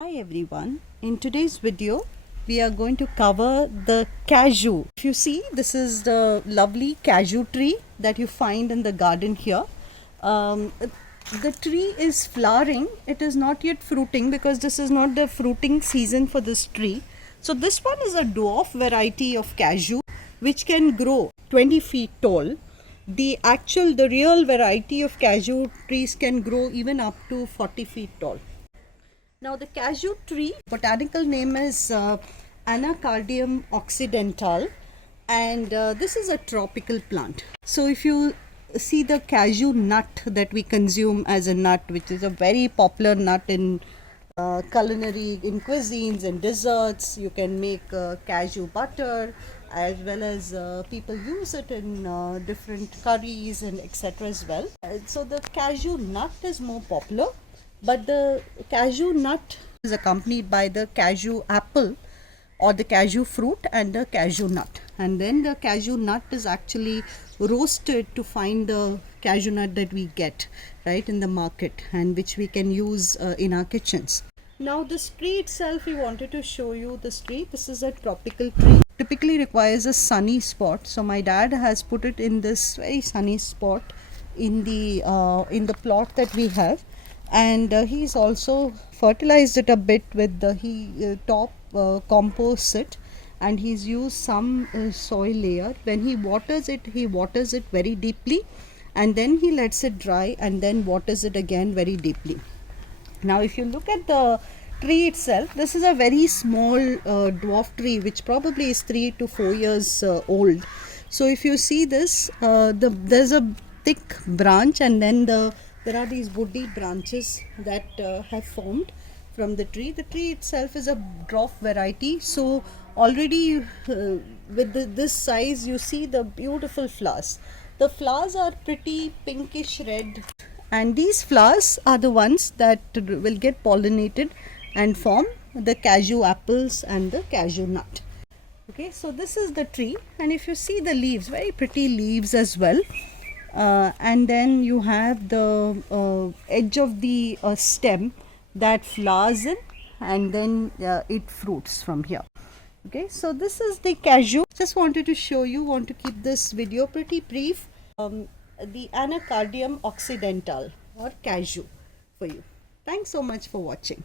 Hi everyone, in today's video we are going to cover the cashew. If you see, this is the lovely cashew tree that you find in the garden here. Um, the tree is flowering, it is not yet fruiting because this is not the fruiting season for this tree. So this one is a dwarf variety of cashew which can grow 20 feet tall. The real variety of cashew trees can grow even up to 40 feet tall. Now the cashew tree, botanical name is Anacardium occidentale, and this is a tropical plant. So if you see the cashew nut that we consume as a nut, which is a very popular nut in culinary, in cuisines and desserts, you can make cashew butter, as well as people use it in different curries and etc. as well. So the cashew nut is more popular. But the cashew nut is accompanied by the cashew apple or the cashew fruit and the cashew nut. And then the cashew nut is actually roasted to find the cashew nut that we get right in the market and which we can use in our kitchens. Now this tree itself, we wanted to show you this tree. This is a tropical tree. Typically requires a sunny spot. So my dad has put it in this very sunny spot in the plot that we have. And he's also fertilized it a bit with the top compost it, and he's used some soil layer. When he waters it very deeply, and then he lets it dry and then waters it again very deeply. Now if you look at the tree itself, this is a very small dwarf tree which probably is 3 to 4 years old. So if you see this, there's a thick branch, and then there are these woody branches that have formed from the tree. The tree itself is a dwarf variety, so already with this size you see the beautiful flowers. The flowers are pretty pinkish red, and these flowers are the ones that will get pollinated and form the cashew apples and the cashew nut. Okay, so this is the tree, and if you see the leaves, very pretty leaves as well. And then you have the edge of the stem that flowers in, and then it fruits from here. Okay, so this is the cashew. Just wanted to show you, want to keep this video pretty brief. The Anacardium occidentale or cashew for you. Thanks so much for watching.